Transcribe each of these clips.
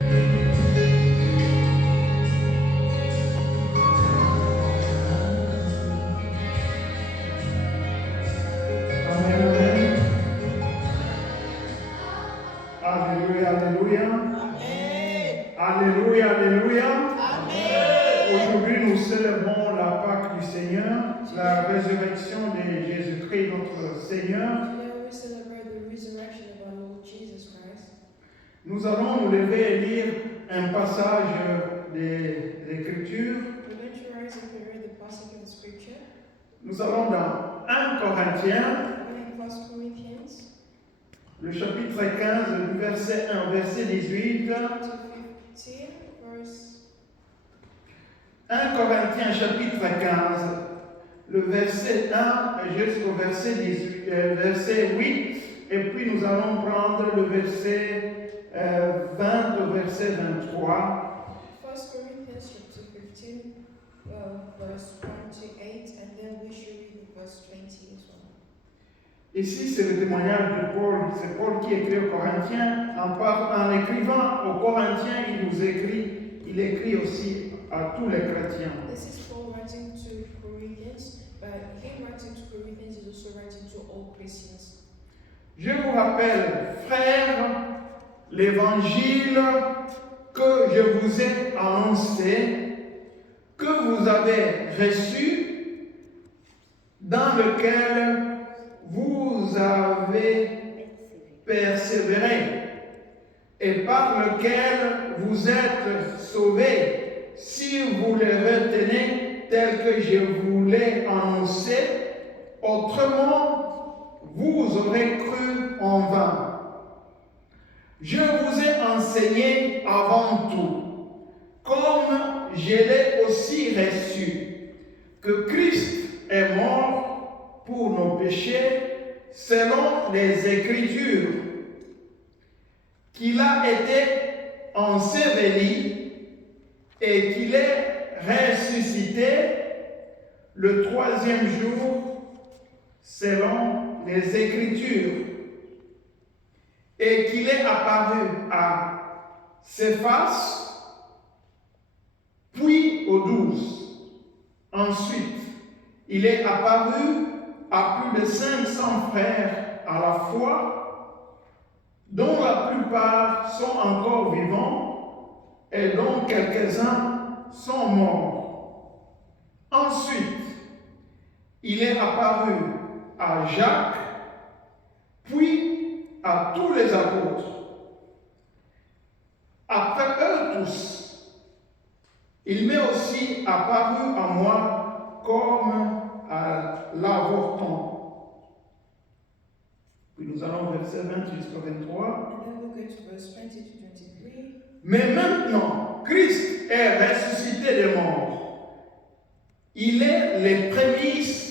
Alléluia, Alléluia. Alléluia, Alléluia. Aujourd'hui, nous célébrons la Pâque du Seigneur, la résurrection de Jésus-Christ, notre Seigneur. Nous allons nous lever et lire un passage des Écritures. Nous allons dans 1 Corinthiens, le chapitre 15, du verset 1 au verset 18. 1 Corinthiens, chapitre 15, le verset 1 jusqu'au verset 18, verset 8. Et puis nous allons prendre le verset 20 au verset 23. 1 Corinthians chapter 15, verse 28, and then we should read verse 20 as well. Ici, c'est le témoignage de Paul. C'est Paul qui écrit aux Corinthiens. En écrivant aux Corinthiens, il écrit aussi à tous les chrétiens. This is Paul writing to Corinthians, but him writing to Corinthians is also writing to all Christians. Je vous rappelle, frères, l'évangile que je vous ai annoncé, que vous avez reçu, dans lequel vous avez persévéré et par lequel vous êtes sauvés, si vous le retenez tel que je vous l'ai annoncé. Autrement, vous aurez cru en vain. Je vous ai enseigné avant tout, comme je l'ai aussi reçu, que Christ est mort pour nos péchés selon les Écritures, qu'il a été enseveli et qu'il est ressuscité le troisième jour selon les Écritures, et qu'il est apparu à Céphas, puis aux 12. Ensuite, il est apparu à plus de 500 frères à la fois, dont la plupart sont encore vivants et dont quelques-uns sont morts. Ensuite, il est apparu à Jacques, puis à tous les apôtres. Après eux tous, il m'est aussi apparu à moi comme à l'avorton. Puis nous allons au verset 20 jusqu'au 23. And then we'll go to verse 20 to 23. Mais maintenant, Christ est ressuscité des morts. Il est les prémices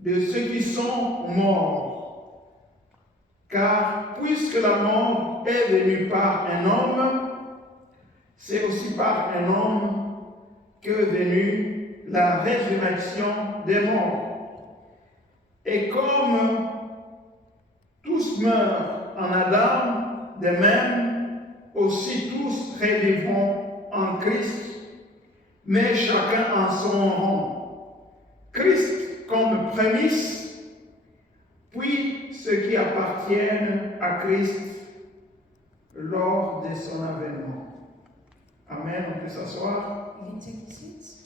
de ceux qui sont morts. Car puisque la mort est venue par un homme, c'est aussi par un homme qu'est venue la résurrection des morts. Et comme tous meurent en Adam, de même aussi tous revivront en Christ, mais chacun en son rang. Christ comme prémisse, puis ceux qui appartiennent à Christ lors de son avènement. Amen, on peut s'asseoir. You can take your seats.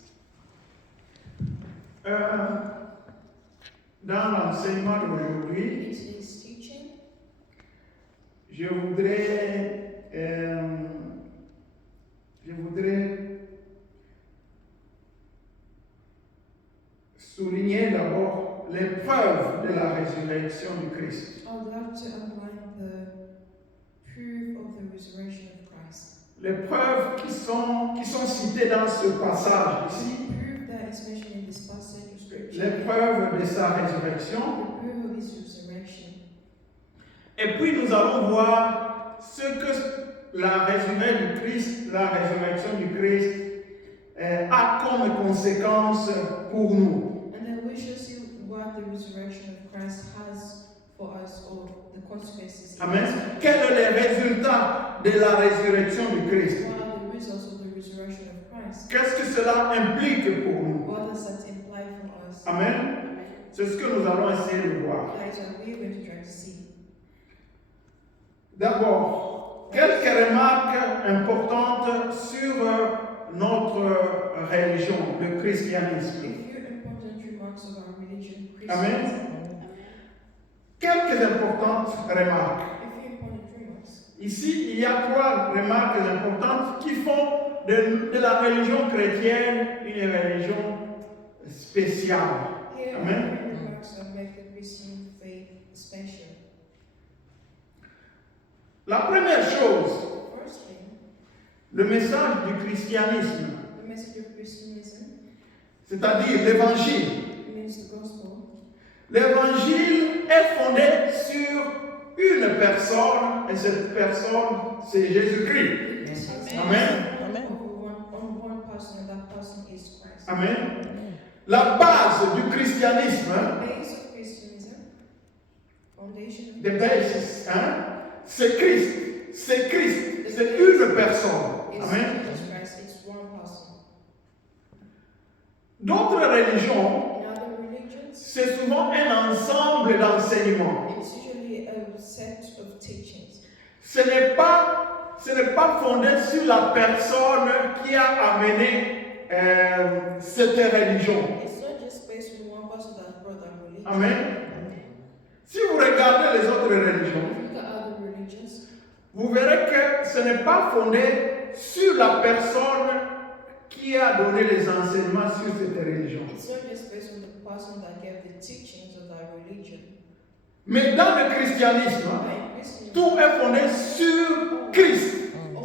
Dans l'enseignement d'aujourd'hui, In today's teaching, je voudrais souligner d'abord l'épreuve de la résurrection du Christ. I would like to underline the proof of the resurrection of Christ. Les preuves qui sont citées dans ce passage ici, The proof that is mentioned in this passage of scripture, les preuves de sa résurrection. the proof of his resurrection. Et puis nous allons voir ce que la résurrection du Christ a comme conséquence pour nous. And then we shall see what the resurrection of Christ has for us, or the consequences. Amen. Quel est le résultat de la résurrection du resurrection of Christ. Qu'est-ce que cela implique pour nous? What does that imply for us? Amen. C'est ce que nous allons essayer de voir. That is what we are going to try to see. D'abord, quelques remarques importantes sur notre religion, le christianisme. A few important remarks of our religion, Amen. Christianism. Quelques importantes remarques. A few important remarks. Ici, il y a trois remarques importantes qui font de la religion chrétienne une religion spéciale. Here are Amen. three remarks that make the Christian faith special. La première chose, First thing, le message du christianisme, the message of Christianism c'est-à-dire l'évangile. means the gospel. L'évangile est fondé sur une personne, et cette personne, c'est Jésus-Christ. Amen. On one person, and that person is Christ. Amen. La base du christianisme, The base of Christianism, foundation of the basis, c'est Christ. C'est Christ. C'est une personne. is Amen. Jesus Christ. It's one person. D'autres religions, In other religions, c'est souvent un ensemble d'enseignements. it's usually a set of teachings. Ce n'est pas fondé sur la personne qui a amené cette religion. It's not just based on one person that brought that religion. Amen. Si vous regardez les autres religions, If you look at other religions, vous verrez que ce n'est pas fondé sur la personne qui a donné les enseignements sur cette religion. it's not just based on the person that gave the teachings of that religion. Mais dans le christianisme, But in Christianity, tout est fondé sur Christ,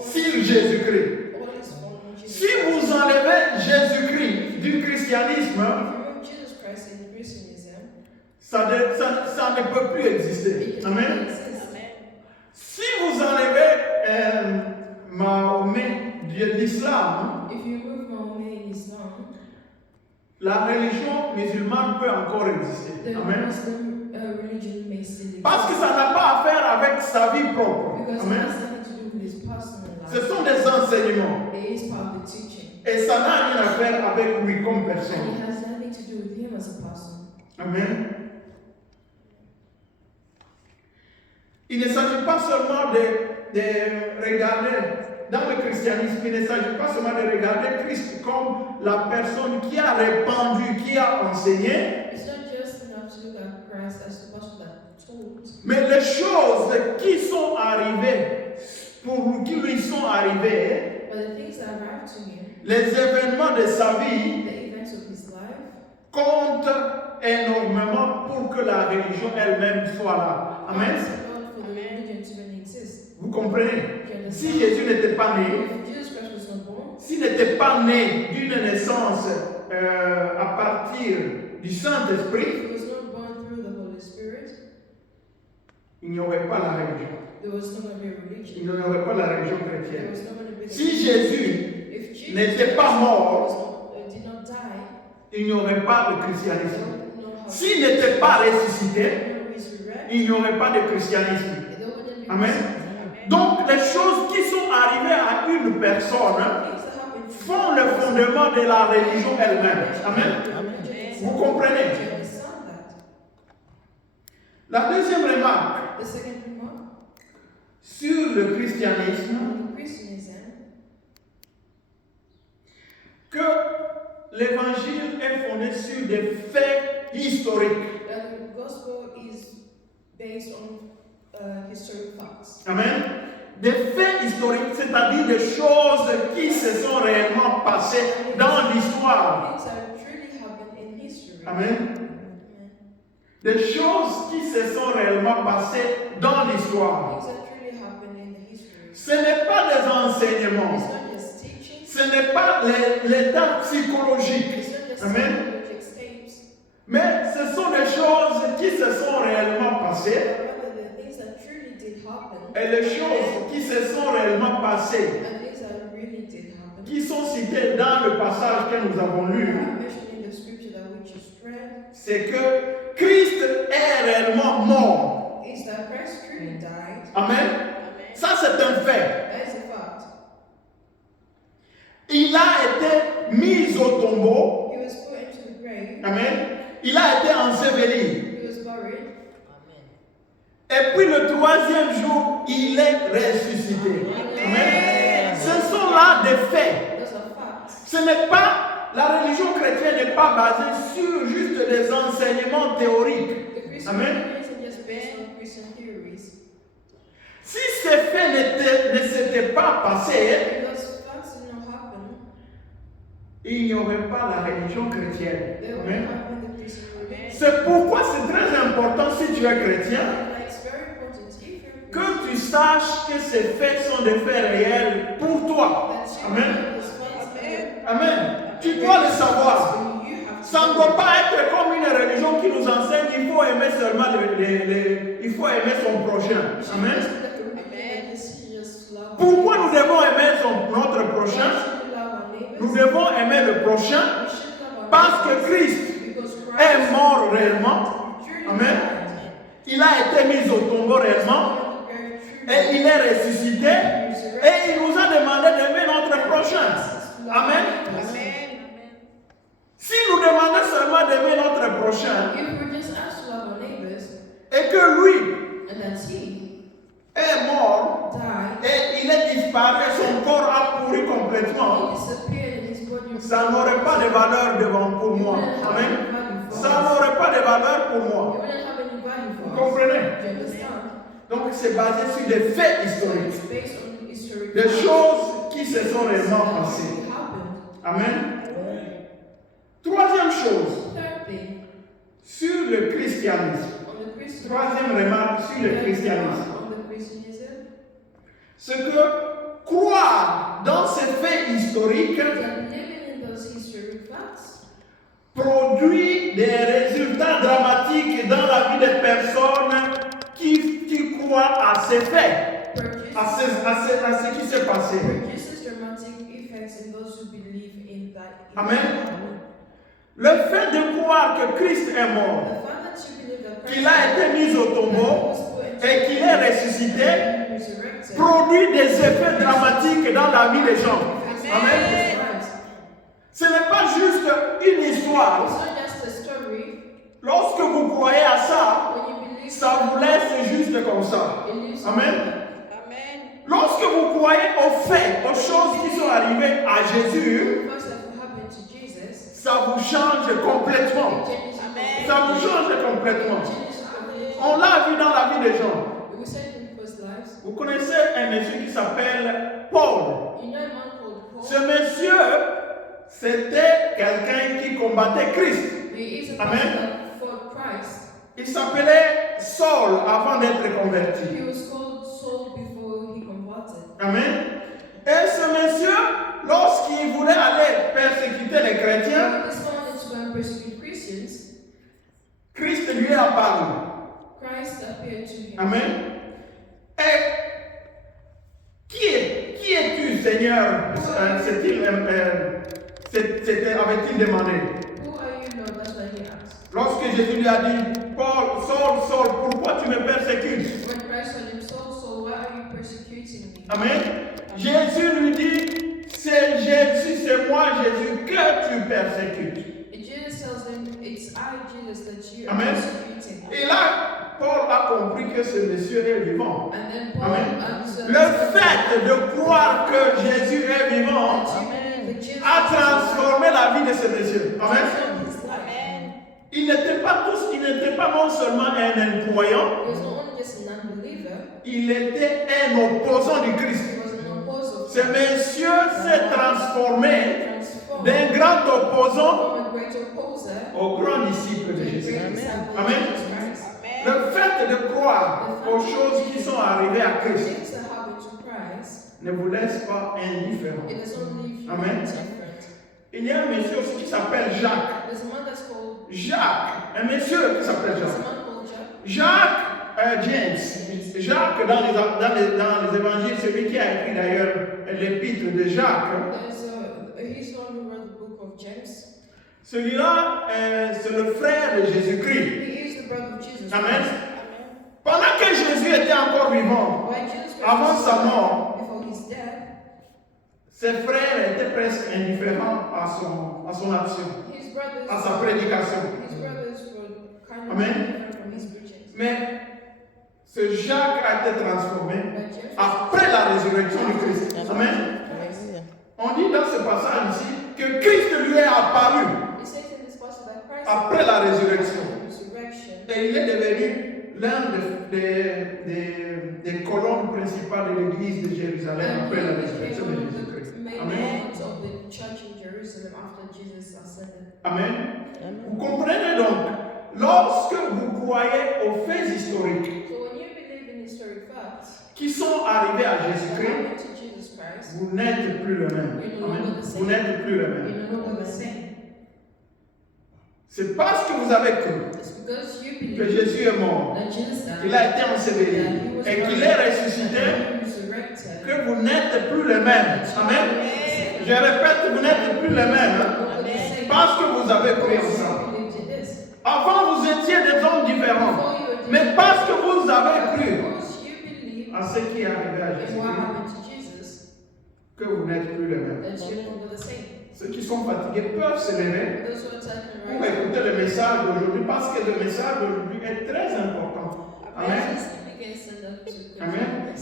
sur Jésus-Christ. all is on Jesus Si Christ. vous enlevez Jésus-Christ du christianisme, If you remove Jesus Christ in Christianism, ça ne peut plus exister. it Amen. exists. Si vous enlevez Mahomet de l'islam, If you remove Mahomet in Islam, la religion musulmane peut encore exister. the Amen. Muslim religion may still exist. Parce que ça n'a pas à faire avec sa vie propre. Because it Amen. has nothing to do with his personal Ce life. sont des enseignements. It is part of the teaching. Et ça n'a rien à faire avec lui comme And personne. it has nothing to do with him as a person. Amen. Il ne s'agit pas seulement de regarder dans le christianisme, il ne s'agit pas seulement de regarder Christ comme la personne qui a répandu, qui a enseigné, It's not just enough to look at Christ as the person that told, mais les choses qui sont arrivées, qui lui sont arrivées, but the things that arrived to him, les événements de sa vie, the events of his life, comptent énormément pour que la religion elle-même soit là. Amen. it's a lot for the religion to even exist. Vous comprenez? You understand? Si Jésus n'était pas né, If Jesus Christ was not born, s'il n'était pas né d'une naissance à partir du Saint-Esprit, if he was not born through the Holy Spirit, il n'y aurait pas la religion. there was not going to be a Il religion. n'y aurait pas la religion There chrétienne. was not going to be Si Jésus if Jesus n'était pas mort, did not die, il n'y aurait pas de there christianisme. would not have S'il n'était pas ressuscité, no resurrect, il n'y aurait pas de christianisme. there wouldn't be Amen. Christianity. Donc, les choses qui sont arrivées à une personne Things that happen to font le fondement de la religion elle-même. Amen. Amen. Vous comprenez? Do you understand that? La deuxième remarque The second remark sur le christianisme, on Christianism, que l'évangile est fondé sur des faits historiques. that the gospel is based on historic facts. Amen. Des faits historiques, c'est-à-dire des choses qui se sont réellement passées dans l'histoire. Things that truly happened in history. Amen. Amen. Des choses qui se sont réellement passées dans l'histoire. Things that truly happened in the history. Ce n'est pas des enseignements. It's not just teaching. Ce n'est pas l'état psychologique. It's not just Amen. psychological tapes. Mais ce sont des choses qui se sont réellement passées. But rather the things that truly did happen. Et les choses qui se sont réellement passées, And things that really did happen. qui sont citées dans le passage que nous avons lu, Mentioned in the scripture that we just read c'est que Christ est réellement mort. is that Christ truly died. Amen. Ça, c'est un fait. That is a fact. Il a mis au tombeau. He was put into the grave. Amen. Il a été enseveli. He was buried. Et puis le troisième jour, il est ressuscité. Amen. Ce sont là des faits. Those are facts. Ce n'est pas, la religion chrétienne n'est pas basée sur juste des enseignements théoriques. The Christian Amen. beliefs are just based on Christian theories. Si ces faits ne s'étaient pas passés, If those facts did not happen, il n'y aurait pas la religion chrétienne. they would Amen. not happen the Christian religion. C'est pourquoi c'est très important si tu es chrétien And it's very important if you're que tu saches que ces faits sont des faits réels pour toi. that you Amen. know those facts are Amen. Tu dois le savoir. so you have to Ça ne doit pas être comme une religion qui nous enseigne qu'il faut aimer seulement il faut aimer son prochain. Amen. Pourquoi nous devons aimer notre prochain? Nous devons aimer le prochain parce que Christ est mort réellement. Amen. Il a été mis au tombeau réellement et il est ressuscité et il nous a demandé d'aimer notre prochain. Amen. Si nous demandons seulement d'aimer notre prochain et que lui est mort et il est disparu et son corps a pourri complètement, ça n'aurait pas de valeur devant pour moi. Amen. Ça n'aurait pas de valeur pour moi. Vous comprenez? Donc c'est basé sur des faits historiques, des choses qui se sont réellement passées. Amen. Troisième chose, sur le christianisme. Troisième remarque sur le christianisme. Ce que croire dans ces faits historiques produit des résultats dramatiques dans la vie des personnes qui croient à ces faits, à ce qui s'est passé. Amen. Le fait de croire que Christ est mort, qu'il a été mis au tombeau et qu'il est ressuscité, produit des effets dramatiques dans la vie des gens. Amen. Ce n'est pas juste une histoire. Lorsque vous croyez à ça, ça vous laisse juste comme ça. Amen. Lorsque vous croyez aux faits, aux choses qui sont arrivées à Jésus, ça vous change complètement. Ça vous change complètement. On l'a vu dans la vie des gens. Vous connaissez un monsieur qui s'appelle Paul. Ce monsieur, c'était quelqu'un qui combattait Christ. Amen. Il s'appelait Saul avant d'être converti. Amen. Et ce monsieur, lorsqu'il voulait aller persécuter les chrétiens, Christ lui est apparu. Amen. Et qui es-tu, Seigneur? Avait-il demandé. Lorsque Jésus lui a dit, Paul, Saul, pourquoi tu me persécutes? Amen. Jésus lui dit, c'est Jésus, c'est moi, Jésus, que tu persécutes. Amen. Et là, Paul a compris que ce monsieur est vivant. Amen. Le fait de croire que Jésus est vivant a transformé la vie de ce monsieur. Amen. Il n'était pas non seulement un incroyant, il était un opposant du Christ. Ce monsieur s'est transformé d'un grand opposant au grand disciple de Jésus. Amen. Le fait de croire aux choses qui sont arrivées à Christ ne vous laisse pas indifférent. Amen. Il y a un monsieur aussi qui s'appelle Jacques. Un monsieur qui s'appelle Jacques. James. Jacques, dans les évangiles, celui qui a écrit d'ailleurs l'épître de Jacques. Celui-là, c'est le frère de Jésus-Christ. Amen. Pendant que Jésus était encore vivant, avant sa mort, ses frères étaient presque indifférents à son action, His brothers, à sa prédication. his brothers were kind of Amen. different from his preaching. Mais ce Jacques a été transformé But James après la résurrection du Christ. Amen. On dit dans ce passage ici que Christ lui est apparu it says in this passage that Christ après la résurrection. resurrection, Et il est devenu l'un des colonnes principales de l'église de Jérusalem and après la he résurrection became de one of Jésus-Christ. the main Amen. ones of the church in Jerusalem after Jesus ascended. Amen. Vous comprenez donc, lorsque vous croyez aux faits historiques So when you believe in historic facts qui sont arrivés à that Jésus-Christ, happened to Jesus Christ, vous n'êtes plus le même. Amen. Vous n'êtes plus le même. you're no longer the same. C'est parce que vous avez cru It's because you que believe Jésus est mort, that Jesus died, qu'il a été enseveli et qu'il est ressuscité, and he resurrected. que vous n'êtes plus le même. Amen. Je répète, vous n'êtes plus le même. Hein? Parce que vous avez cru en ça. Avant, vous étiez des hommes différents. Mais parce que vous avez cru à ce qui est arrivé à Jésus, que vous n'êtes plus le même. Ceux qui sont fatigués peuvent se lever pour écouter le message d'aujourd'hui parce que le message d'aujourd'hui est très important. Amen. Amen.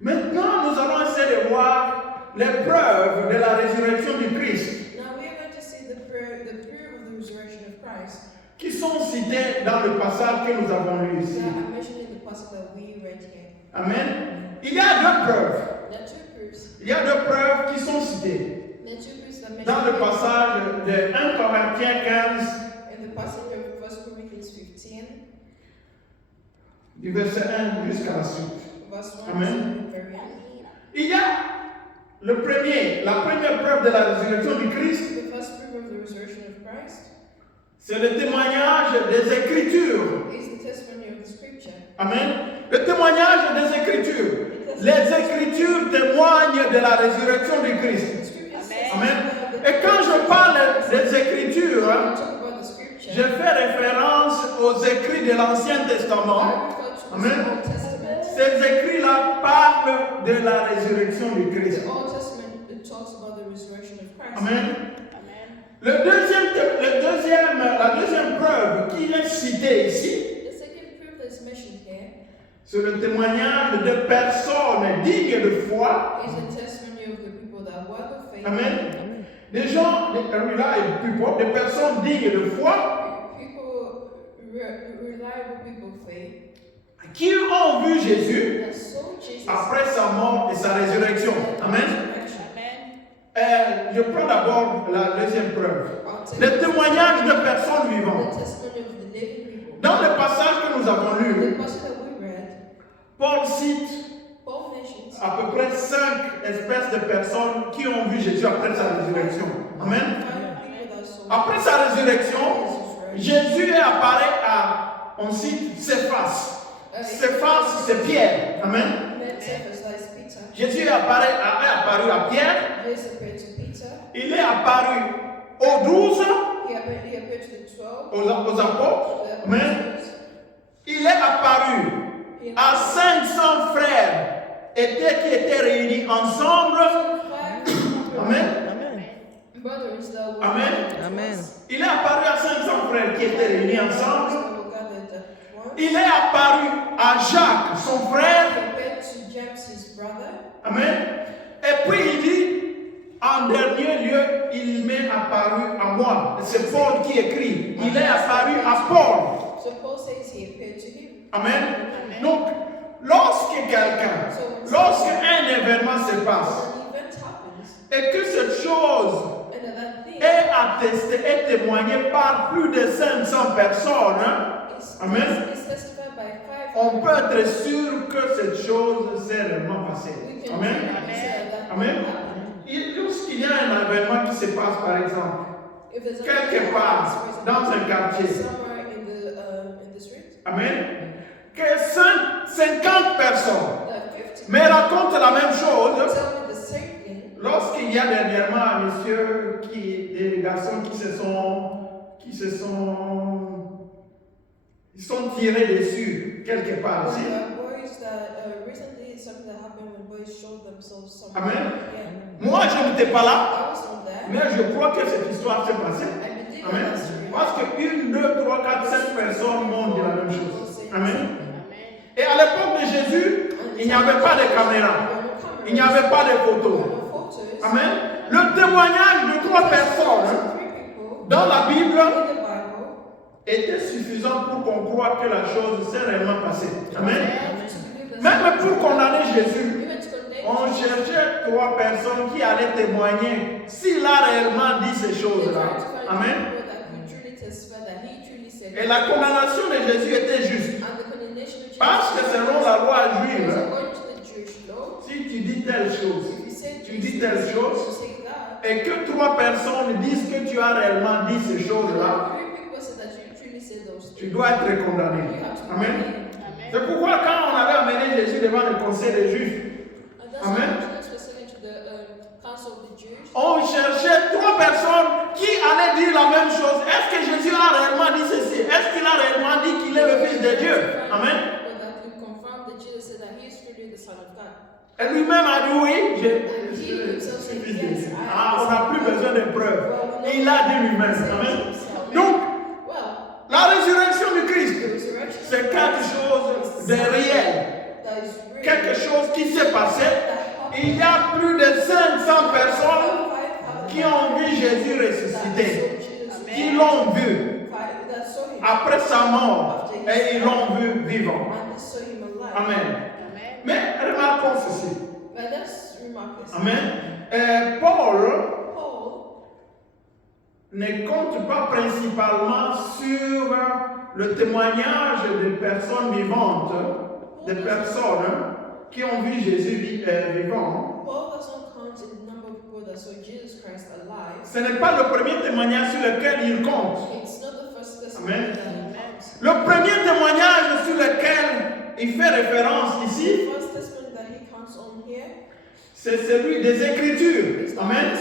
Maintenant, nous allons essayer de voir les preuves de la résurrection du Christ Now we are going to see the proof of the resurrection of Christ qui sont citées dans le passage que nous avons lu ici. that are mentioned in the passage that we read here. Amen. Il y a deux preuves. There are two proofs. Il y a deux preuves qui sont citées There are two proofs that dans le mentioned passage de 1 Corinthiens 15, in the passage of 1 Corinthians 15, du verset 1 jusqu'à la suite. verse 1 Amen. to the very end. Il y a la première preuve de la résurrection du Christ, The first proof of the resurrection of Christ c'est le témoignage des Écritures. is the testimony of the scripture. Amen. Le témoignage des Écritures. Les Écritures témoignent de la résurrection du Christ. The scripture says Amen. that Et quand je parle des Écritures, when we talk about the scripture, je fais référence aux écrits de l'Ancien Testament. I refer to Amen. the Old Testament. Ces écrits-là parlent de la résurrection du Christ. The Old Testament it talks about the resurrection of Christ. Amen. La deuxième preuve qui est citée ici, The second proof that is mentioned here c'est le témoignage de personnes dignes de foi. is the testimony of the people that work of faith. Amen. Des gens, des personnes dignes de foi People, reliable people of faith qui ont vu Jésus that saw Jesus après sa mort et sa résurrection. Amen. resurrection. Je prends d'abord la deuxième preuve. I'll take Le témoignage de personnes vivantes. the testimony of the living people. Dans le passage que nous avons lu, The passage that we read, Paul cite Paul mentions à peu près 5 espèces de personnes qui ont vu Jésus après sa résurrection. Amen. 5 people that saw Après sa résurrection, Jesus Jésus est apparu à, on cite, Céphas. rise. Céphas, c'est Pierre. Amen. Cephas, that is Peter. Jésus est apparu à Pierre. Jesus appeared to Peter. Il est apparu aux 12, He appeared to the 12. aux apôtres. The Amen. apostles. Il est apparu He à 500 frères qui étaient réunis ensemble. Amen. Brothers that were Amen. Amen. Il est apparu à 500 frères qui étaient réunis ensemble. that were gathered at once. Il est apparu à Jacques, son frère. He appeared to James, his brother. Amen. Et puis il dit, en dernier lieu, il m'est apparu à moi. C'est Paul qui écrit. Il est apparu à Paul. So Paul says he appeared to him. Amen. Donc, lorsque un événement se passe, When an event happens, et que cette chose and that thing est attestée, est témoignée par plus de 500 personnes, Amen. is testified by 5 on peut être sûr que cette chose s'est réellement passée. we can Amen. truly say that Amen. happened. Lorsqu'il y a un événement qui se passe, par exemple, If there's a quelque part dans un quartier, somewhere in the street, Amen, que 50 personnes that 50 me racontent la même chose. tell me the same thing. Lorsqu'il y a dernièrement un monsieur des garçons qui se sont tirés dessus vu quelque part ici. Boys that recently something that happened when boys showed themselves somewhere. Amen. Yeah. Moi, je n'étais pas là, I was not there. mais je crois que cette histoire s'est passée. I believe Amen. that's true. Parce que 1, 2, 3, 4, 7 personnes m'ont dit la même chose. Amen. Et à l'époque de Jésus, il n'y avait pas de caméra. Il n'y avait pas de photos. Amen. Le témoignage de 3 personnes dans la Bible était suffisant pour qu'on croie que la chose s'est réellement passée. Amen. Même pour condamner Jésus, on cherchait 3 personnes qui allaient témoigner s'il a réellement dit ces choses-là. Amen. Et la condamnation de Jésus était juste. Parce que selon la loi juive, si tu dis telle chose, et que 3 personnes disent que tu as réellement dit ces choses-là, tu dois être condamné. Amen. C'est pourquoi quand on avait amené Jésus devant le conseil des juifs, amen, on cherchait 3 personnes qui allaient dire la même chose. Est-ce que Jésus a réellement dit ceci? Est-ce qu'il a réellement dit qu'il est le Fils de Dieu? Amen. Et lui-même a dit oui, je suis le Fils de Dieu. On n'a plus besoin de preuves. Il l'a dit lui-même. Amen. Donc, la résurrection du Christ, c'est quelque chose de réel. Quelque chose qui s'est passé. Il y a plus de 500 personnes qui ont vu Jésus ressuscité, qui l'ont vu après sa mort et ils l'ont vu vivant. Amen. Mais remarquons ceci. Amen. Paul ne compte pas principalement sur le témoignage des personnes vivantes, des personnes qui ont vu Jésus vivant. Ce n'est pas le premier témoignage sur lequel il compte. Amen. Le premier témoignage sur lequel il fait référence ici, c'est celui des Écritures. Amen.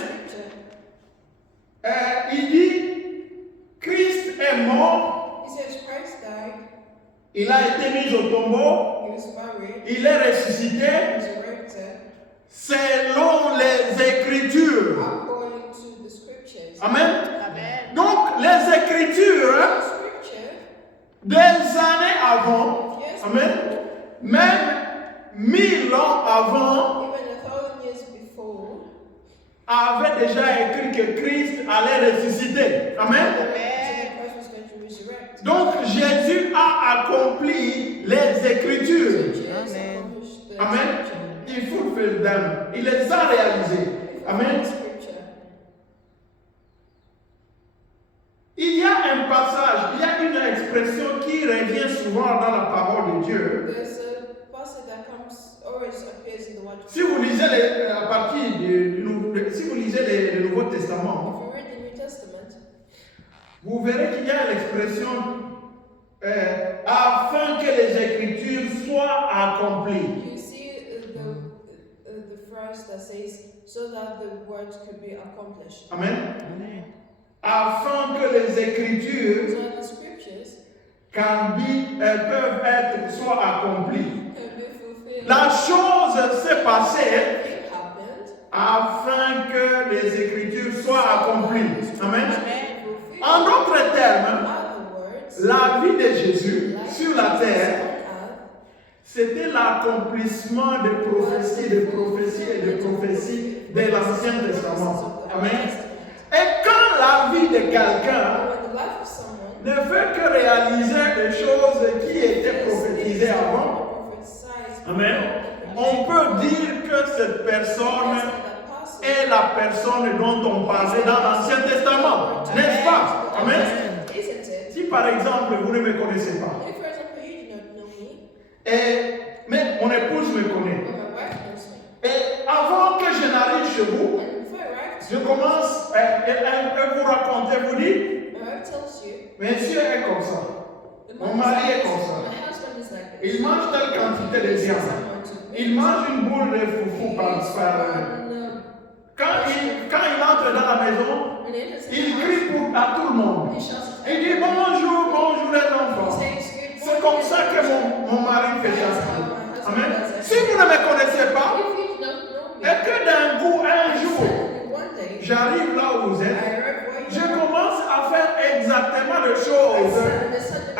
Il dit, Christ est mort, il a été mis au tombeau, il est ressuscité selon les Écritures. Amen. Donc, les Écritures, des années avant, amen, même 1000 ans avant, avait déjà écrit que Christ allait ressusciter. Amen. Donc Jésus a accompli les Écritures. Amen. Il fulfilled them. Il les a réalisées. Amen. Il y a un passage, il y a une expression qui revient souvent dans la parole de Dieu. Si vous lisez à partir si vous lisez le Nouveau Testament, vous verrez qu'il y a l'expression afin que les Écritures soient accomplies. You see the phrase that says so that the words could be accomplished. Amen. Afin que les Écritures So the scriptures peuvent être soit accomplies. can be fulfilled. La chose s'est passée It happened. afin que les Écritures soient accomplies. Amen. Fulfilled. En d'autres termes, In other words, la vie de Jésus life sur la terre, on earth c'était l'accomplissement de prophéties, de prophéties et de prophéties de l'Ancien Testament. Amen. Et quand la vie de quelqu'un when the life of someone ne fait que réaliser des choses qui étaient prophétisées avant, amen, on peut dire que cette personne est la personne dont on parlait dans l'Ancien Testament, n'est-ce pas? Amen. Si par exemple vous ne me connaissez pas, If, for example, you do not know me, mais mon épouse me connaît, but my wife knows me, et avant que je n'arrive chez vous, and before I arrive je to commence à vous raconter, vous dites, my wife tells you, monsieur est comme ça, the mon man mari est is comme like ça, this, my husband is like this. il mange telle quantité de viande, il mange une boule de foufou par quand il entre dans la maison, il crie à tout le monde. Il dit bonjour, bonjour les enfants. C'est c'est comme ça que mon mari fait chaque jour. Amen. Si vous ne me connaissez pas, If you don't know me, et que d'un coup, un jour, suddenly one day, j'arrive là où vous I êtes, arrive where je you are. commence à faire exactement les I choses said, the sudden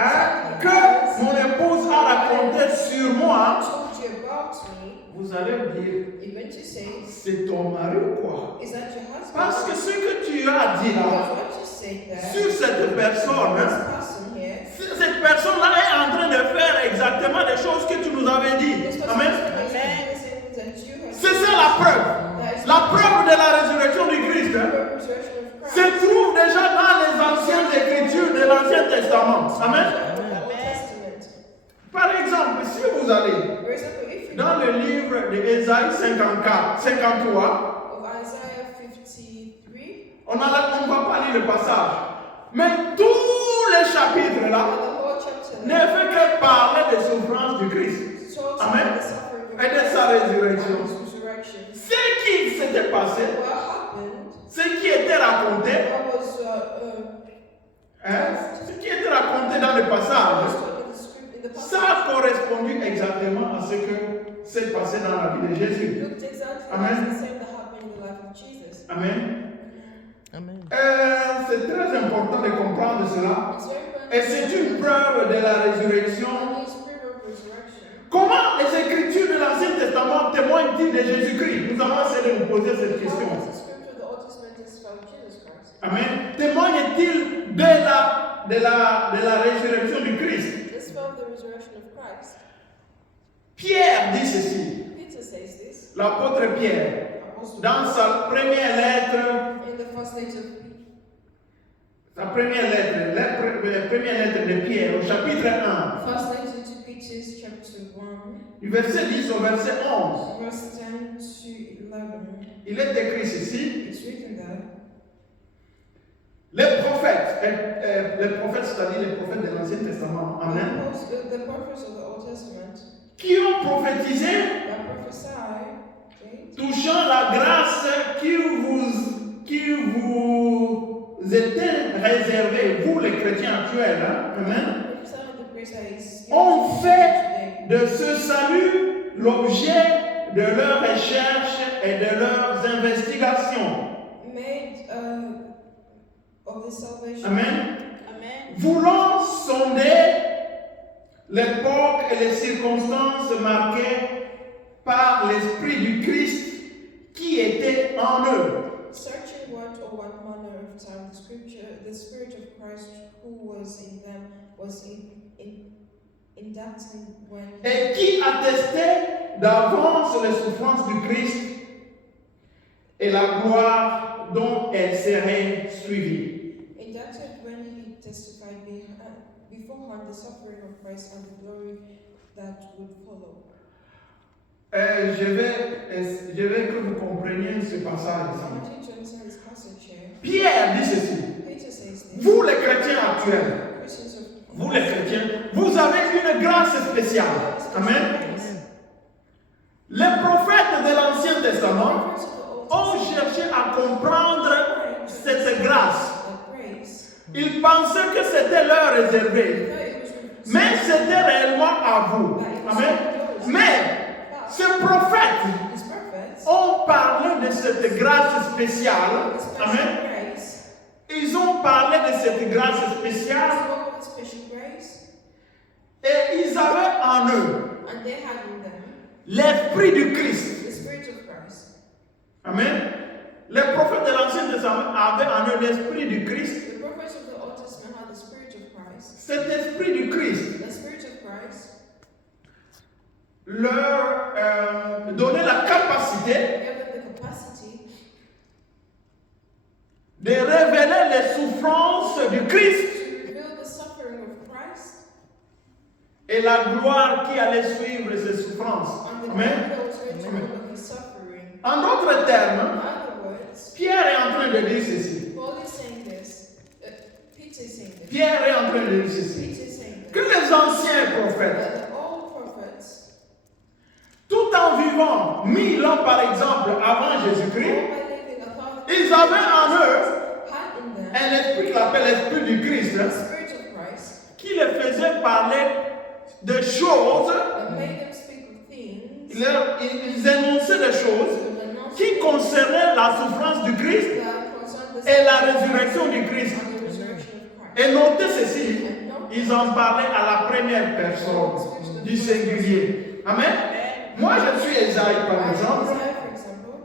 que exactly mon épouse a raconté sur moi. told you about me, Vous allez me dire, you're going to say, c'est ton mari ou quoi? is that your husband? Parce que ce que tu as dit Because là, what you say there, sur cette personne, this hein, person here, cette personne-là est en train de faire exactement les choses que tu nous avais dit. this person Amen. is doing the same things that you have C'est ça la preuve. That is La preuve de la résurrection du Christ hein, the resurrection of Christ. se trouve déjà dans les anciennes écritures de l'Ancien Testament. Amen. The Old Testament. Par exemple, si vous allez For example, if you dans le livre d'Ésaïe 53, of Isaiah 53, on ne va pas lire le passage. Mais tous les chapitres the là whole chapter ne fait que parler des souffrances du Christ talks Amen. about the suffering of et de Christ sa and résurrection. his resurrection. Ce qui s'était passé, What happened, ce qui était raconté, what was hein, ce qui était raconté dans le passage, told in the script in the ça passage a correspondu exactement à ce que s'est passé dans la vie de Jésus. looked exactly Amen. like the same that happened in the life of Jesus. Amen. Amen. C'est très important de comprendre cela. It's very important. Et c'est une preuve de la résurrection. And the spirit of resurrection. Comment les Écritures de l'Ancien Testament témoignent-ils de Jésus-Christ? Nous allons essayer de nous poser cette How question. does the scripture of the Old Testament testify of Jesus Christ? Amen. Témoigne-t-il de la résurrection du Christ? Testify of the resurrection of Christ. Pierre dit ceci. Peter says this. L'apôtre Pierre, Apostle dans sa première lettre, in the first letter of la première lettre de Pierre, au chapitre 1, First letter to Peter's chapter 1, du verset 10 au verset 11, verse 10 to 11. il est écrit ceci. It's written there. Les prophètes, c'est-à-dire les prophètes de l'Ancien Testament, amen, The prophets of the Old Testament qui ont prophétisé that prophesy, okay, touchant la grâce qui vous était réservée, vous les chrétiens actuels, hein, amen, prophesying the grace that is ont given fait today, de ce salut l'objet de leurs recherches et de leurs investigations. made of the salvation. Amen. Amen. Voulant sonder l'époque et les circonstances marquées par l'Esprit du Christ qui était en eux. Searching what or what manner of time the Spirit of Christ who was in them was in that time when Et qui attestait d'avance les souffrances du Christ et la gloire dont elles seraient suivies. in that time when he testified beforehand the suffering of Christ and the glory that would follow. Je vais que vous compreniez ce passage I ici. want you to understand this passage here. Pierre dit ceci. Peter says this. Vous les chrétiens actuels, Christians of vous les chrétiens, vous avez une grâce spéciale. Amen. Les prophètes de l'Ancien Testament ont cherché à comprendre cette grâce. Ils pensaient que c'était leur réservé, mais c'était réellement à vous. Amen. Mais ces prophètes These prophets, ont parlé de cette grâce spéciale. the special Amen. grace, Ils ont parlé de cette grâce spéciale spoke of the special grace, et ils avaient en eux and they had in them l'Esprit du Christ. the Spirit of Christ. Amen. Les prophètes de l'Ancien Testament avaient en eux l'Esprit du Christ. The prophets of the Old Testament had the Spirit of Christ. Cet Esprit du Christ The Spirit of Christ leur donnait la capacité gave them the capacity de révéler les souffrances du Christ to reveal the suffering of Christ et la gloire qui allait suivre ces souffrances. and the Amen. glory that was going to follow his suffering. En d'autres termes, In other words, Pierre est en train de dire ceci. Paul is saying this, Peter is saying this, Pierre est en train de dire ceci. Peter is saying Que this, les anciens prophètes, that the old prophets, tout en vivant 1000 ans par exemple avant all Jésus-Christ, by living a ils avaient en eux had in them un esprit qu'il appelle l'esprit du Christ, the hein, Spirit of Christ qui les faisait parler des choses, and made them speak of things ils énonçaient des choses qui concernaient la souffrance du Christ that concern the et la résurrection du Christ. and the resurrection of Christ. Et notez ceci, And note ils en parlaient à la première personne du singulier. Amen. Moi, je suis Esaïe, par exemple. Isaiah, for example,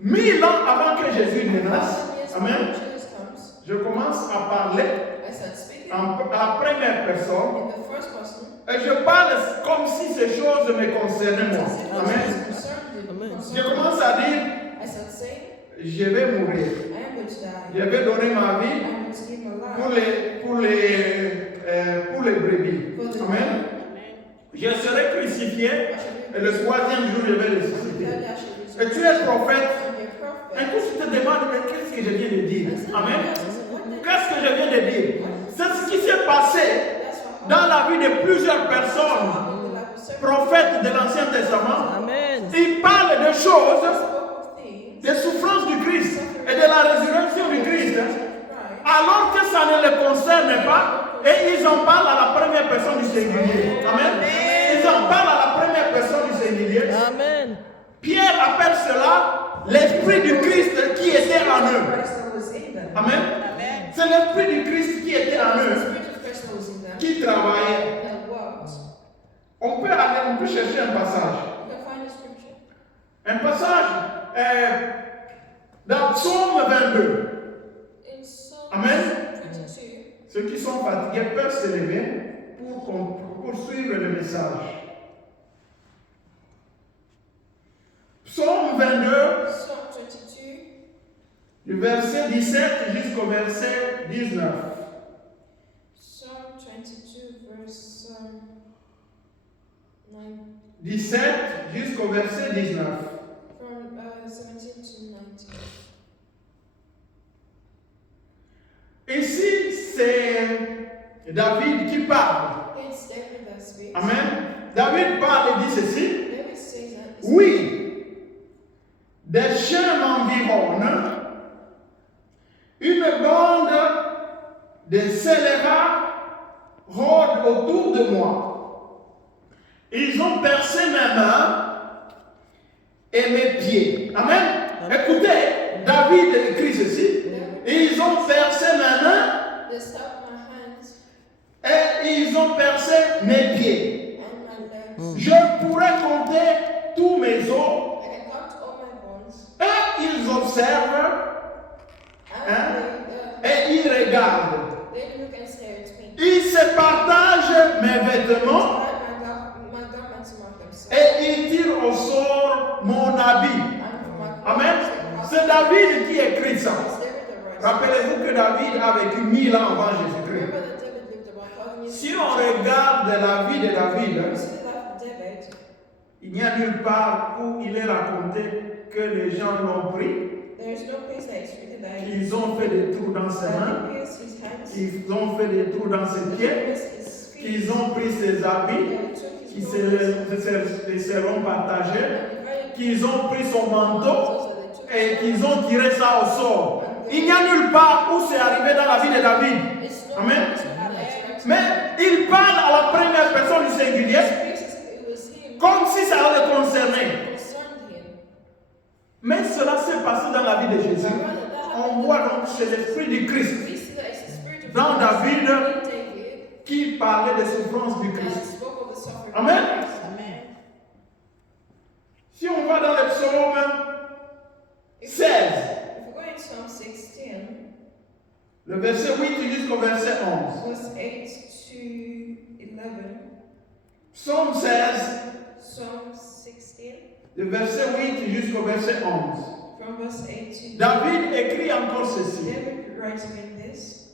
1000 ans avant que Jésus ne naisse, 1,000 years amen, before Jesus comes, je commence à parler I start speaking à la première personne in the first person. et je parle comme si ces choses me concernaient moi. As if Amen. it was Amen. Je commence à dire, I start saying, je vais mourir. I am going to die. Je vais donner ma I vie am going to give my pour life les brebis. for the Amen. Je serai crucifié et le troisième jour je vais ressusciter. Et tu es prophète. Et quand tu te demandes, mais qu'est-ce que je viens de dire? Amen. Qu'est-ce que je viens de dire? C'est ce qui s'est passé dans la vie de plusieurs personnes, prophètes de l'Ancien Testament. Amen. Ils parlent de choses, des souffrances du Christ et de la résurrection du Christ, alors que ça ne les concerne pas, et ils en parlent à la première personne du singulier. Amen. Ils en parlent à la première personne du singulier. Amen. Pierre appelle cela l'esprit du Christ qui était en eux. Amen. C'est l'esprit du Christ qui était en eux, qui travaillait. On peut chercher un passage. Un passage dans Psaume 22. Amen. Ceux qui sont fatigués peuvent se lever pour poursuivre le message. Psaume 22, du verset 17 jusqu'au verset 19. Psalm 22, verse 9, 17 jusqu'au verset 19. from 17 to 19. Ici, c'est David qui parle. It's David that speaks. Amen. David parle et dit ceci. David says that Oui, des chiens m'environnent, une bande de scélérats rôde autour de moi. Ils ont percé mes mains et mes pieds. Amen. Écoutez, David écrit ceci. Ils ont percé mes mains they stopped my hands et ils ont percé mes pieds. and my legs. Je pourrais compter tous mes os I can count all my bones. et ils observent And et ils regardent. they look and stare at me. Ils se partagent mes vêtements My garments among themselves. et ils tirent au sort mon habit. And from my Amen. garments, C'est David qui écrit ça. it's David that writes. Rappelez-vous que David a vécu 1000 ans avant Jésus-Christ. Remember that David lived about 1,000 years Si on regarde la vie de David, You see the life of David. il n'y a nulle part où il est raconté que les gens l'ont pris, There is no place that is written that he qu'ils ont fait des trous dans ses mains, pierced his hands, qu'ils ont fait des trous dans ses that he pieds, pierced his feet, qu'ils ont pris ses habits, that he took his qui clothes, se seront partagés, and divided qu'ils ont pris son manteau clothes, that they took et qu'ils ont tiré ça au sort. Il n'y a nulle part où c'est arrivé dans la vie de David. It's no Amen. place that it's written. Mais il parle à la première personne du singulier It was him comme si ça le concernait. concerned him. Mais cela s'est passé dans la vie de Jésus. On voit donc c'est l'esprit du Christ We see that it's the spirit of dans God David in David qui parlait des souffrances du that Christ. spoke of the suffering Amen. of Christ. Si on va dans le psaume 16, If we go in Psalm 16, le verset 8 jusqu'au verset 11. verse 8 to 11, Psaume 16, Psalm 16, le verset 8 jusqu'au verset 11. from verse 8 to David écrit encore ceci. David writes again this.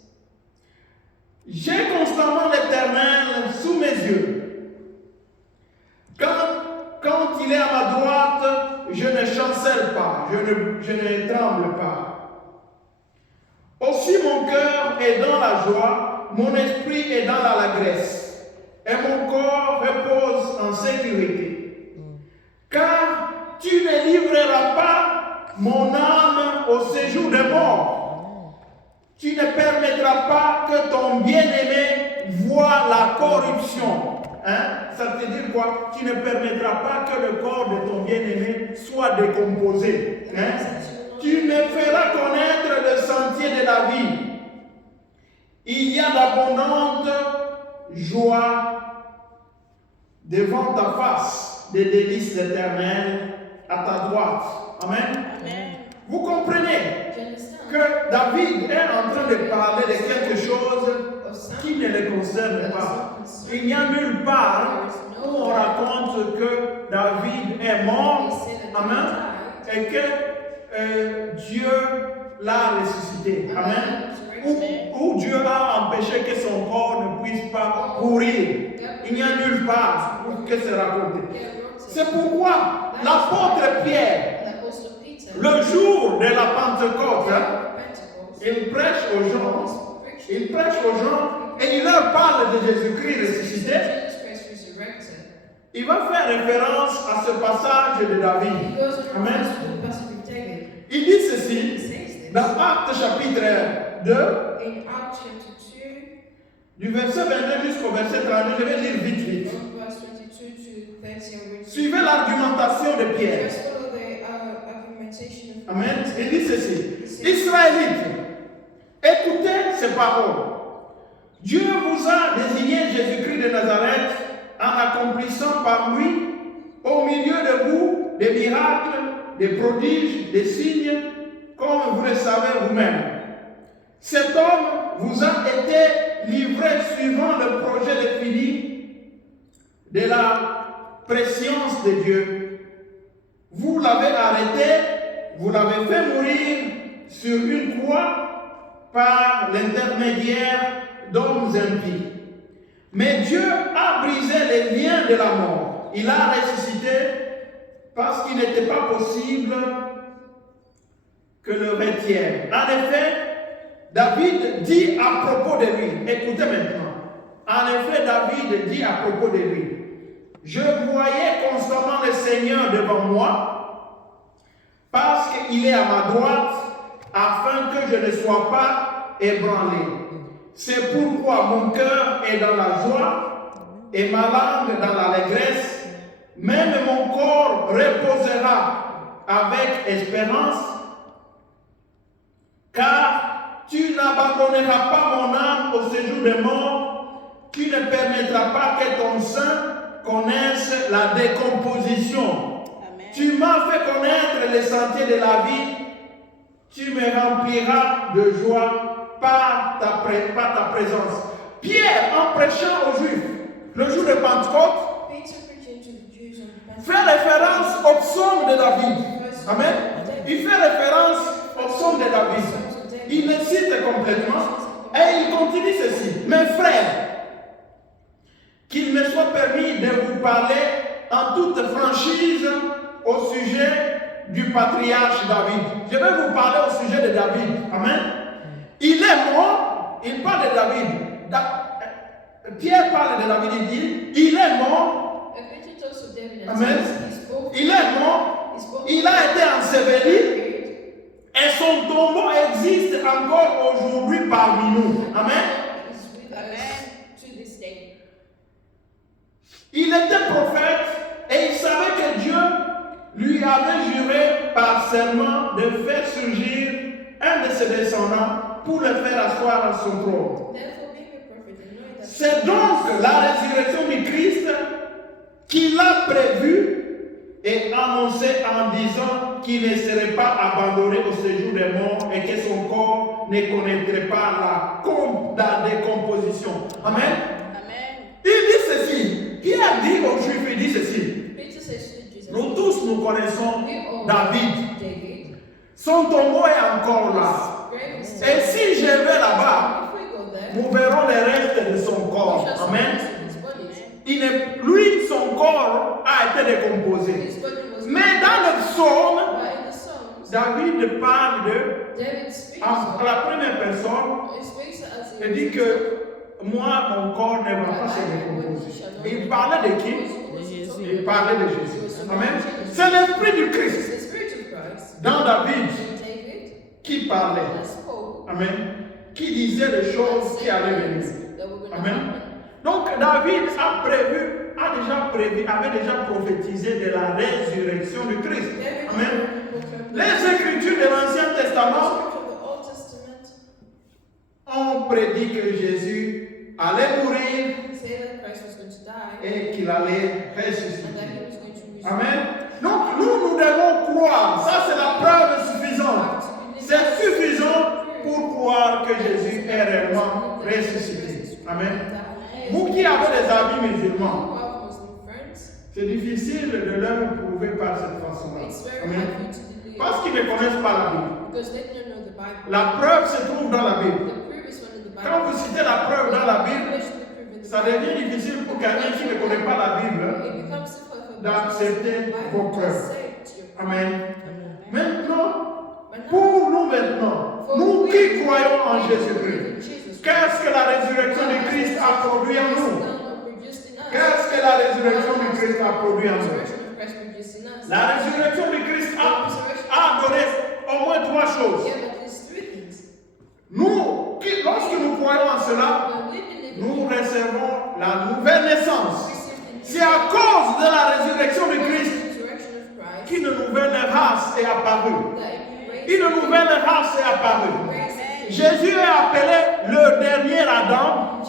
J'ai constamment l'Éternel sous mes yeux. Quand il est à ma droite, je ne chancelle pas, je ne tremble pas. Aussi mon cœur est dans la joie, mon esprit est dans l'allégresse, et mon corps repose en sécurité. Car tu ne livreras pas mon âme au séjour des morts. Tu ne permettras pas que ton bien-aimé voie la corruption. Hein? Ça te dit quoi? Tu ne permettras pas que le corps de ton bien-aimé soit décomposé. Hein? Tu me feras connaître le sentier de la vie. Il y a d'abondantes joies devant ta face, des délices éternelles à ta droite. Amen. Amen. Vous comprenez que David est en train de parler de quelque chose qui ne le concerne pas. Il n'y a nulle part où on raconte que David est mort, amen, et que Dieu l'a ressuscité, amen, où Dieu a empêché que son corps ne puisse pas pourrir. Il n'y a nulle part où que c'est raconté. C'est pourquoi l'apôtre Pierre, le jour de la Pentecôte, il prêche aux gens et il leur parle de Jésus-Christ ressuscité. Il va faire référence à ce passage de David. Amen. Il dit ceci dans Actes chapitre 2, du verset 22 jusqu'au verset 32. Je vais lire vite. Suivez l'argumentation de Pierre. Amen. Il dit ceci. Israélites, écoutez ces paroles. Dieu vous a désigné Jésus-Christ de Nazareth en accomplissant par lui, au milieu de vous, des miracles, des prodiges, des signes, comme vous le savez vous-même. Cet homme vous a été livré suivant le projet défini de la préscience de Dieu. Vous l'avez arrêté, vous l'avez fait mourir sur une croix par l'intermédiaire d'hommes impies. Mais Dieu a brisé les liens de la mort. Il a ressuscité parce qu'il n'était pas possible que le retienne. En effet, David dit à propos de lui, écoutez maintenant, en effet, David dit à propos de lui, je voyais constamment le Seigneur devant moi, parce qu'il est à ma droite, afin que je ne sois pas ébranlé. C'est pourquoi mon cœur est dans la joie et ma langue dans l'allégresse. Même mon corps reposera avec espérance, car tu n'abandonneras pas mon âme au séjour des morts, tu ne permettras pas que ton sein connaisse la décomposition. Amen. Tu m'as fait connaître les sentiers de la vie, tu me rempliras de joie par ta présence. Pierre, en prêchant aux Juifs le jour de Pentecôte, fait référence au psaume de David. Amen. Il fait référence au psaume de David. Il le cite complètement et il continue ceci. Mes frères, qu'il me soit permis de vous parler en toute franchise au sujet du patriarche David. Je vais vous parler au sujet de David. Amen. Il est mort, il parle de David. Pierre parle de David, il dit, il est mort. Amen. Il est mort, il a été enseveli et son tombeau existe encore aujourd'hui parmi nous. Amen. Il était prophète et il savait que Dieu lui avait juré par serment de faire surgir un de ses descendants pour le faire asseoir à son trône. C'est donc la résurrection du Christ qu'il a prévu et annoncé en disant qu'il ne serait pas abandonné au séjour des morts et que son corps ne connaîtrait pas la décomposition. Amen. Amen. Il dit ceci. Pierre dit aux Juifs, il dit ceci. Nous tous nous connaissons David. Son tombeau est encore là. Et si je vais là-bas, nous verrons les restes de son corps. Amen. Lui, son corps a été décomposé. Mais dans le psaume, David parle à la première personne et dit que moi, mon corps ne va pas se décomposer. Il parlait de qui? Il parlait de Jésus. Amen. C'est l'esprit du Christ dans David qui parlait. Amen. Qui disait les choses qui allaient venir. Amen. Donc David avait déjà prophétisé de la résurrection du Christ. Amen. Les Écritures de l'Ancien Testament ont prédit que Jésus allait mourir et qu'il allait ressusciter. Amen. Donc nous devons croire. Ça c'est la preuve suffisante. C'est suffisant pour croire que Jésus est réellement ressuscité. Amen. Vous qui avez des amis musulmans, c'est difficile de leur prouver par cette façon-là. Amen. Parce qu'ils ne connaissent pas la Bible. La preuve se trouve dans la Bible. Quand vous citez la preuve dans la Bible, ça devient difficile pour quelqu'un qui ne connaît pas la Bible d'accepter vos preuves. Amen. Maintenant, pour nous maintenant, nous qui croyons en Jésus-Christ, qu'est-ce que la résurrection du Christ a produit en nous? Qu'est-ce que la résurrection du Christ a produit en nous? La résurrection du Christ a donné au moins trois choses. Nous, lorsque nous croyons en cela, nous recevons la nouvelle naissance. C'est à cause de la résurrection du Christ qu'une nouvelle race est apparue. Une nouvelle race est apparue. Jésus est appelé le dernier Adam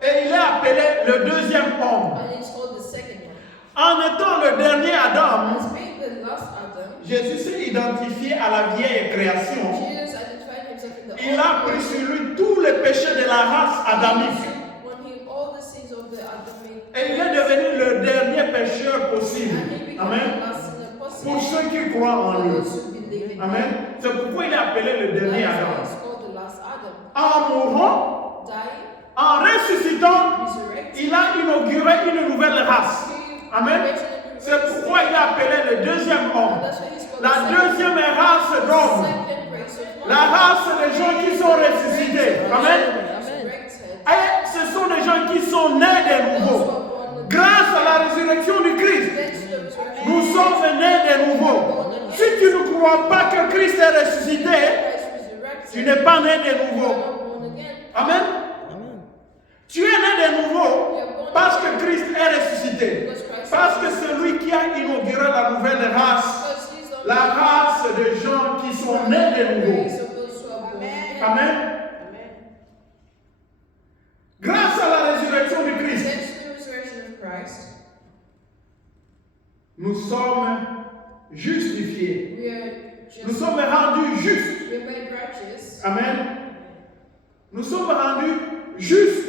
et il est appelé le deuxième homme. En étant le dernier Adam, Jésus s'est identifié à la vieille création. Il a pris sur lui tous les péchés de la race adamique. Et il est devenu le dernier pécheur possible. Amen. Pour ceux qui croient en lui. Amen. C'est pourquoi il est appelé le dernier Adam. En mourant, en ressuscitant, il a inauguré une nouvelle race. Amen. C'est pourquoi il est appelé le deuxième homme. La deuxième race d'hommes. La race des gens qui sont ressuscités. Amen. Et ce sont des gens qui sont nés de nouveau. Grâce à la résurrection du Christ, nous sommes nés de nouveau. Si tu ne crois pas que Christ est ressuscité, tu n'es pas né de nouveau. Amen. Tu es né de nouveau parce que Christ est ressuscité. Parce que c'est lui qui a inauguré la nouvelle race. La race de gens qui sont nés de nouveau. Amen. Grâce à la résurrection du Christ, nous sommes justifiés. Nous sommes rendus justes. Amen. Nous sommes rendus justes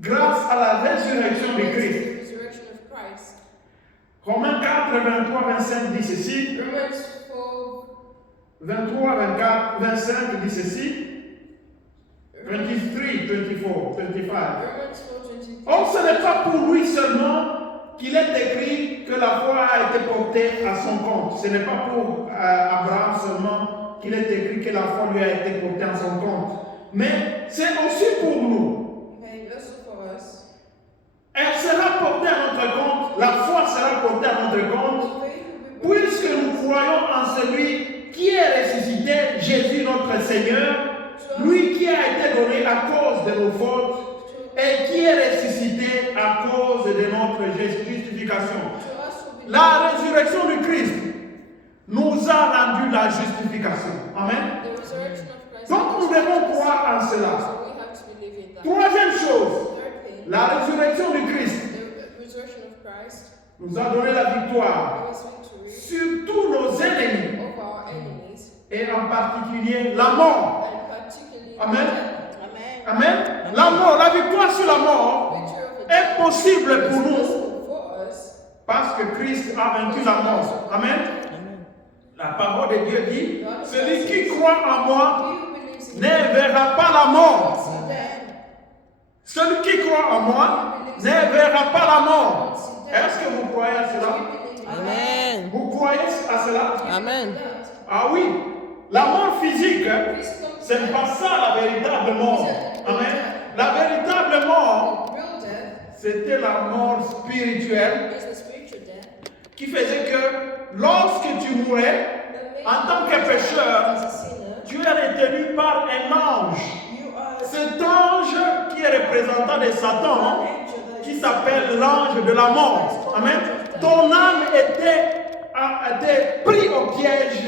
grâce à la résurrection du Christ. Romains 4, 23, 25 dit ceci. 23, 24, 25 dit ceci. 23, 24, 25. Or, ce n'est pas pour lui seulement qu'il est écrit que la foi a été portée à son compte. Ce n'est pas pour Abraham seulement qu'il est écrit que la foi lui a été portée à son compte. Mais c'est aussi pour nous. Elle sera portée à notre compte, la foi sera portée à notre compte, puisque nous croyons en celui qui est ressuscité, Jésus notre Seigneur, lui qui a été donné à cause de nos fautes et qui est ressuscité à cause de notre justification. La résurrection du Christ nous a rendu la justification. Amen. Donc nous devons croire en cela. Troisième chose, la résurrection du Christ nous a donné la victoire sur tous nos ennemis et en particulier la mort. Amen. Amen. La mort, la victoire sur la mort est possible pour nous parce que Christ a vaincu la mort. Amen. La parole de Dieu dit, celui qui croit en moi ne verra pas la mort. Celui qui croit en moi ne verra pas la mort. Est-ce que vous croyez à cela? Amen. Vous croyez à cela? Amen. Ah oui. La mort physique, ce n'est pas ça la véritable mort. Amen. La véritable mort, c'était la mort spirituelle qui faisait que lorsque tu mourais, en tant que pécheur, tu es retenu par un ange. Cet ange représentant de Satan An angel that qui is s'appelle l'ange de la mort. Amen. Ton âme a été pris au piège,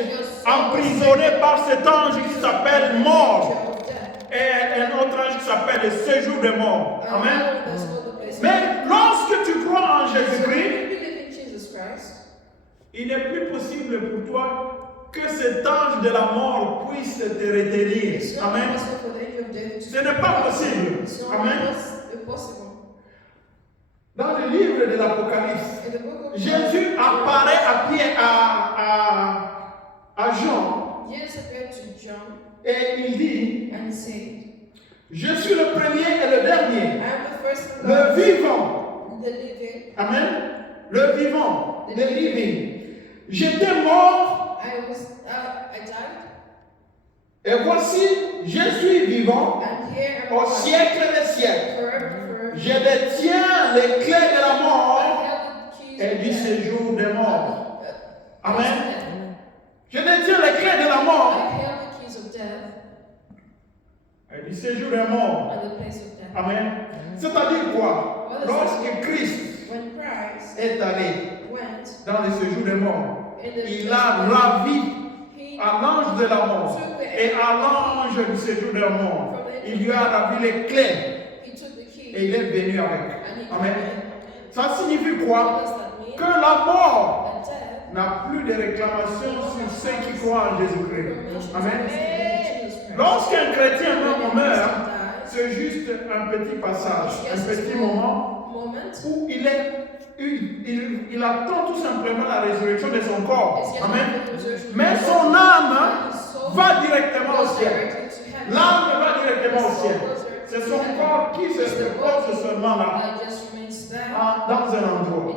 emprisonné par cet ange qui s'appelle mort. angel of death. Et un autre ange qui s'appelle le séjour des morts. And Amen. now that's called the place of Mais death. lorsque tu crois en So when Jésus-Christ, you believe in Jesus Christ, il n'est plus possible pour toi que cet ange de la mort puisse te retenir. it's not Amen. possible for the angel of death to Ce n'est pas possible. It's not Amen. impossible. Dans le livre de l'Apocalypse, In the book of Jésus apparaît à Jean Jesus appeared to John et il dit, and said, je suis le premier et le dernier, I am the first and the le last, vivant. the living. Amen. Le vivant, le living. J'étais mort I died, et voici, je suis vivant and here am au I siècle des siècles. forever. Je détiens les clés de la I mort held the keys et of du death. séjour des morts. Amen. Amen. Je détiens les clés de la mort I held the keys of death et du séjour des morts. and the place of death. Amen. C'est-à-dire quoi? Lorsque Christ When Christ est allé went dans le séjour des morts, in the il a ravi he à l'ange de la mort et à l'ange du séjour des morts. Il lui a ravi les clés took the key et il est venu avec. and he Amen. came Ça signifie in. quoi? What does that mean? Que la mort That death n'a plus de réclamation sur ceux qui croient en Jésus-Christ. Amen. Amen. Lorsqu'un chrétien meurt, c'est juste un petit passage, un petit moment où il attend tout simplement la résurrection de son corps. Amen. Mais son âme va directement au ciel. L'âme va directement au ciel. C'est son corps qui se repose seulement là, dans un endroit.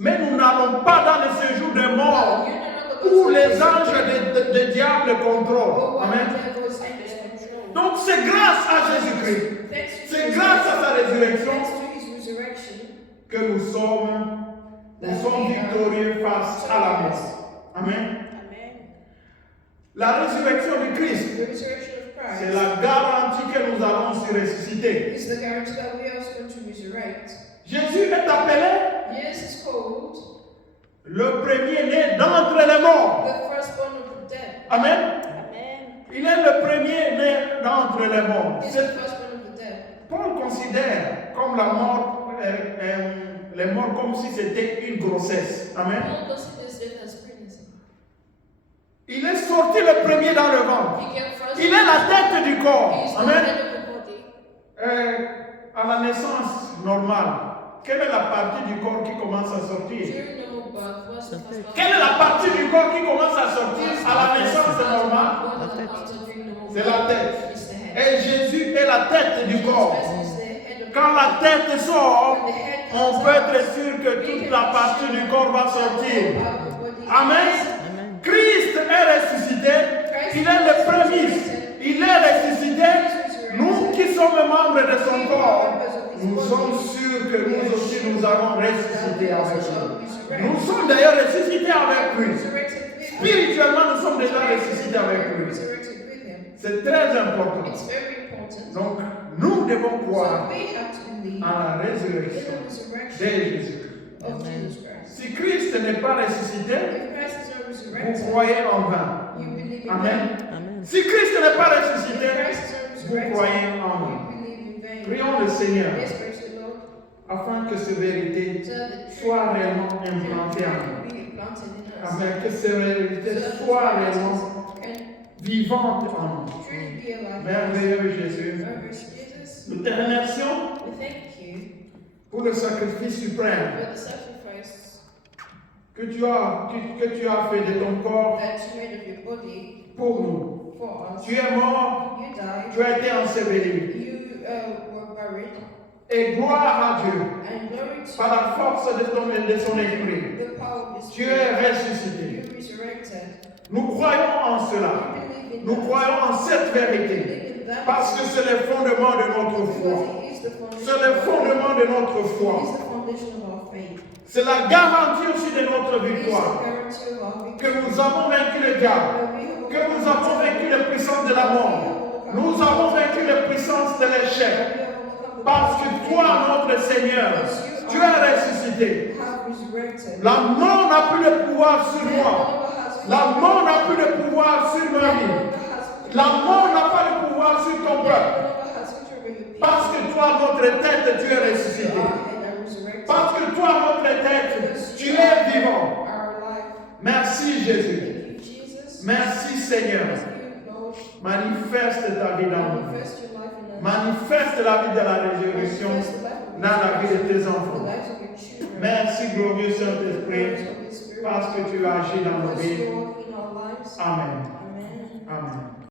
Mais nous n'allons pas dans le séjour des morts où les anges des diables contrôlent. Amen. Donc c'est grâce à Jésus-Christ, c'est grâce à sa résurrection que nous sommes victorieux face à la mort. Amen. La résurrection de Christ, c'est la garantie que nous allons se ressusciter. Jésus est appelé le premier-né d'entre les morts. Amen. Il est le premier-né d'entre les morts. Paul considère comme la mort, les morts comme si c'était une grossesse. Amen. Il est sorti le premier dans le ventre. Il est la tête du corps. Amen. À la naissance normale, quelle est la partie du corps qui commence à sortir? Quelle est la partie du corps qui commence à sortir à la naissance normale? C'est la tête. Et Jésus est la tête du corps. Quand la tête sort, on peut être sûr que toute la partie du corps va sortir. Amen. Christ est ressuscité. Il est le premier. Il est ressuscité. Nous qui sommes membres de son corps, nous sommes sûrs que nous aussi nous allons ressusciter avec lui. Nous sommes d'ailleurs ressuscités avec lui. Spirituellement, nous sommes déjà ressuscités avec lui. C'est très important. Donc, nous devons croire à la résurrection de Jésus. Si Christ n'est pas ressuscité, vous croyez en vain. Amen. Si Christ n'est pas ressuscité, vous croyez en vain. Prions le Seigneur afin que ces vérités soient réellement implantées en nous. Afin que ces vérités soient réellement vivantes en nous. Merveilleux Jésus, nous te remercions pour le sacrifice suprême que tu as fait de ton corps pour nous. Tu es mort, tu as été enseveli. Et gloire à Dieu, par la force de son esprit, tu es ressuscité. Nous croyons en cela. Nous croyons en cette vérité. Parce que c'est le fondement de notre foi. C'est le fondement de notre foi. C'est la garantie aussi de notre victoire. Que nous avons vaincu le diable. Que nous avons vaincu les puissances de la mort. Nous avons vaincu les puissances de l'échec. Parce que toi, notre Seigneur, tu as ressuscité. La mort n'a plus de pouvoir sur moi. La mort n'a plus de pouvoir sur ma vie. La mort n'a pas de pouvoir sur ton peuple. Parce que toi, notre tête, tu es ressuscité. Parce que toi, notre tête, tu es vivant. Merci Jésus. Merci Seigneur. Manifeste ta vie dans nous. Manifeste la vie de la résurrection dans la vie de tes enfants. Merci, glorieux Saint-Esprit, parce que tu agis dans nos vies. Amen. Amen.